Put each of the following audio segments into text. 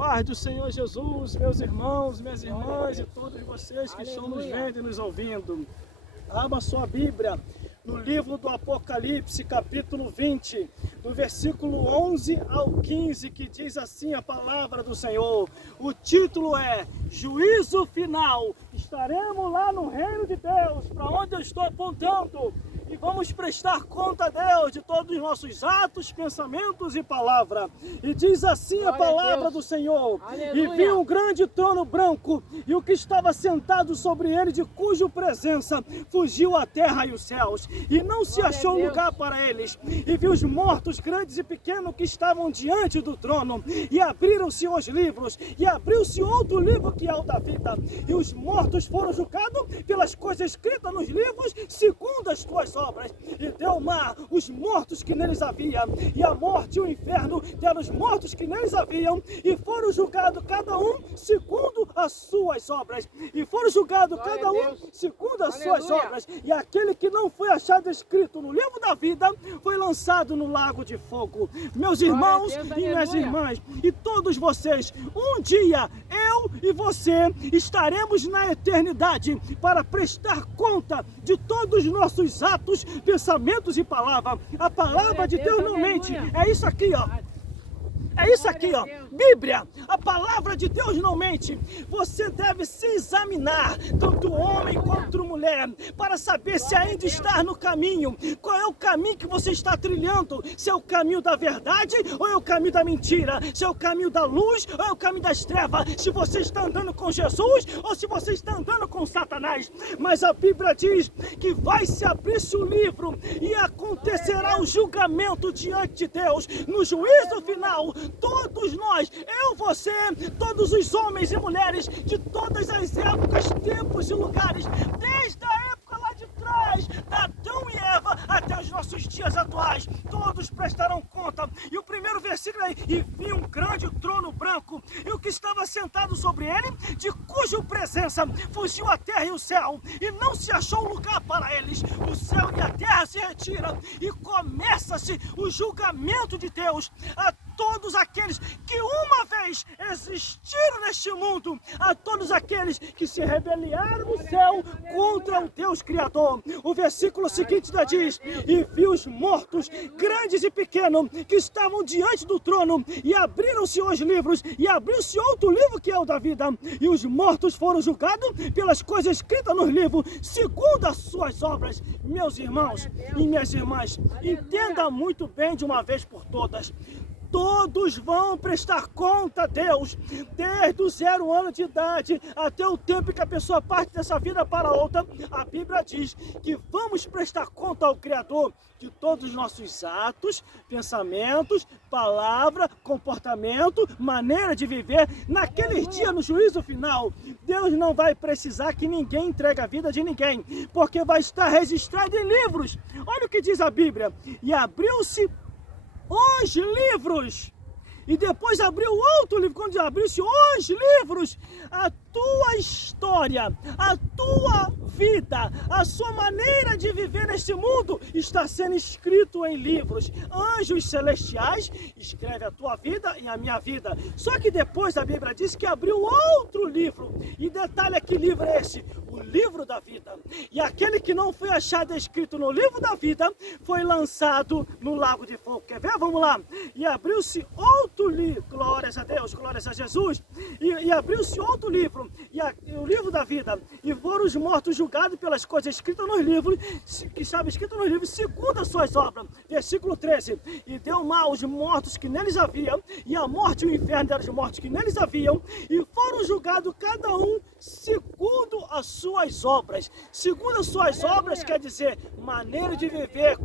Paz do Senhor Jesus, meus irmãos, minhas irmãs e todos vocês que estão nos vendo e nos ouvindo. Abra sua Bíblia no livro do Apocalipse, capítulo 20, do versículo 11 ao 15, que diz assim a palavra do Senhor. O título é Juízo Final. Estaremos lá no reino de Deus, para onde eu estou apontando. E vamos prestar conta a Deus de todos os nossos atos, pensamentos e palavra. E diz assim a palavra do Senhor. Aleluia. E vi um grande trono branco, e o que estava sentado sobre ele, de cuja presença fugiu a terra e os céus, e não se achou lugar para eles. E vi os mortos, grandes e pequenos, que estavam diante do trono, e abriram-se os livros, e abriu-se outro livro, que é o da vida. E os mortos foram julgados pelas coisas escritas nos livros, segundo as tuas obras. E deu o mar os mortos que neles havia, e a morte e o inferno deram os mortos que neles haviam, e foram julgados cada um segundo as suas obras. E foram julgados cada um segundo as suas obras. E aquele que não foi achado escrito no livro da vida foi lançado no lago de fogo. Meus irmãos e minhas irmãs, e todos vocês, um dia eu e você estaremos na eternidade para prestar conta de todos os nossos atos, pensamentos e palavra. A palavra de Deus não mente. É isso aqui, ó. É isso aqui, ó. Bíblia, a palavra de Deus não mente. Você deve se examinar, tanto homem quanto mulher, para saber se ainda está no caminho. Qual é o caminho que você está trilhando? Se é o caminho da verdade ou é o caminho da mentira? Se é o caminho da luz ou é o caminho das trevas? Se você está andando com Jesus ou se você está andando com Satanás? Mas a Bíblia diz que vai se abrir-se o livro e acontecerá o julgamento diante de Deus. No juízo final, todos nós, eu, você, todos os homens e mulheres de todas as épocas, tempos e lugares, desde a época lá de trás, da Adão e Eva até os nossos dias atuais, todos prestarão conta. E o primeiro versículo é: e vi um grande trono branco, e o que estava sentado sobre ele, de cuja presença fugiu a terra e o céu, e não se achou lugar para eles. O céu e a terra se retiram, e começa-se o julgamento de Deus a todos aqueles que uma vez existiram neste mundo, a todos aqueles que se rebelaram no céu contra o Deus Criador. O versículo seguinte diz: e vi os mortos, grandes e pequenos, que estavam diante do trono, e abriram-se os livros, e abriu-se outro livro, que é o da vida, e os mortos foram julgados pelas coisas escritas nos livros, segundo as suas obras. Meus irmãos e minhas irmãs, entenda muito bem de uma vez por todas: todos vão prestar conta a Deus, desde o 0 ano de idade até o tempo que a pessoa parte dessa vida para outra. A Bíblia diz que vamos prestar conta ao Criador de todos os nossos atos, pensamentos, palavra, comportamento, maneira de viver. Naqueles dias, no juízo final, Deus não vai precisar que ninguém entregue a vida de ninguém, porque vai estar registrado em livros. Olha o que diz a Bíblia: e abriu-se os livros, e depois abriu outro livro. Quando abriu-se os livros, a tua história, a tua vida, a sua maneira de viver neste mundo está sendo escrito em livros. Anjos celestiais escrevem a tua vida e a minha vida. Só que depois a Bíblia diz que abriu outro livro. E detalhe, que livro é esse? O livro da vida. E aquele que não foi achado escrito no livro da vida foi lançado no lago de fogo. Quer ver? Vamos lá. E abriu-se outro livro. Glórias a Deus, glórias a Jesus. E abriu-se outro livro, e o livro da vida, e foram os mortos julgados pelas coisas escritas nos livros, que estavam escritas nos livros, segundo as suas obras. Versículo 13: e deu mal os mortos que neles haviam, e a morte e o inferno deram os mortos que neles haviam, e foram julgados cada um segundo as suas obras. Segundo as suas obras quer dizer maneira de viver,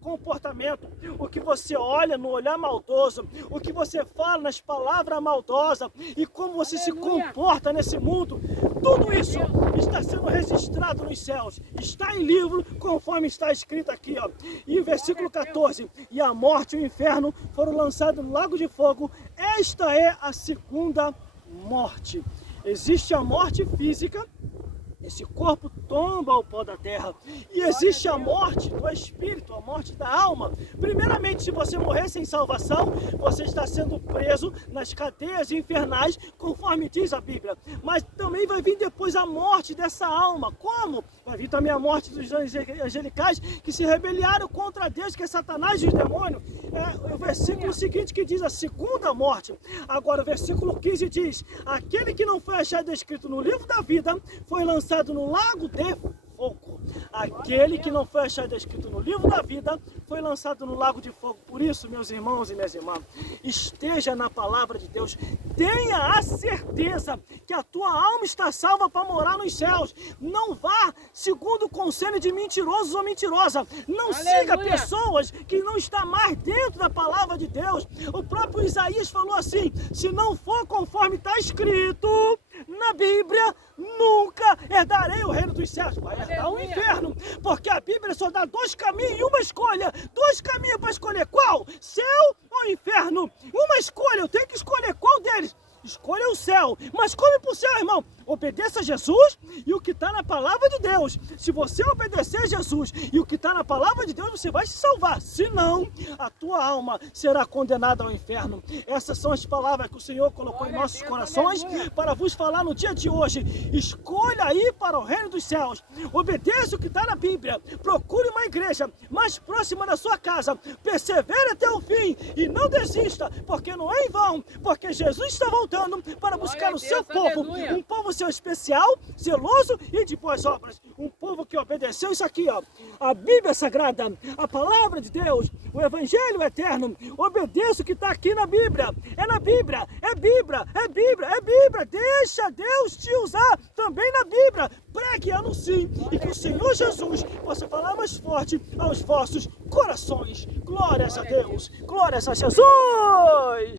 comportamento, o que você olha no olhar maldoso, o que você fala nas palavras maldosas, e como você se comporta nesse mundo. Tudo isso está sendo registrado nos céus, está em livro, conforme está escrito aqui, ó. E versículo 14: e a morte e o inferno foram lançados no lago de fogo. Esta é a segunda morte. Existe a morte física, esse corpo tomba ao pó da terra. E existe a morte do espírito, a morte da alma. Primeiramente, se você morrer sem salvação, você está sendo preso nas cadeias infernais, conforme diz a Bíblia. Mas também vai vir depois a morte dessa alma. Como? Vai vir também a morte dos angelicais que se rebelaram contra Deus, que é Satanás e os demônios. É o versículo seguinte que diz a segunda morte. Agora o versículo 15 diz: aquele que não foi achado escrito no livro da vida foi lançado no lago de fogo. Aquele que não foi achado escrito no livro da vida foi lançado no lago de fogo. Por isso, meus irmãos e minhas irmãs, esteja na palavra de Deus. Tenha a certeza que a tua alma está salva para morar nos céus. Não vá segundo o conselho de mentirosos ou mentirosa. Não siga pessoas que não estão mais dentro da palavra de Deus. O próprio Isaías falou assim: se não for conforme está escrito na Bíblia, nunca herdarei o reino dos céus. Vai herdar o inferno, porque a Bíblia só dá dois caminhos e uma escolha. Dois caminhos para escolher qual? Céu ou inferno? Uma escolha, eu tenho que escolher qual deles. Escolha o céu, mas come para o céu, irmão. Obedeça a Jesus e o que está na palavra de Deus. Se você obedecer a Jesus e o que está na palavra de Deus, você vai se salvar. Senão, a tua alma será condenada ao inferno. Essas são as palavras que o Senhor colocou em nossos corações para vos falar no dia de hoje. Escolha ir para o reino dos céus. Obedeça o que está na Bíblia. Procure uma igreja mais próxima da sua casa. Persevere até o fim e não desista, porque não é em vão, porque Jesus está voltando para buscar o seu povo. Um povo seu especial, zeloso e de boas obras. Um povo que obedeceu isso aqui, ó. A Bíblia Sagrada, a palavra de Deus, o Evangelho eterno. Obedeça o que está aqui na Bíblia. É na Bíblia, é Bíblia, é Bíblia, é Bíblia. Deixa Deus te usar também na Bíblia. Pregue e anuncie. E que o Senhor Jesus possa falar mais forte aos vossos corações. Glórias a Deus. Glórias a Jesus.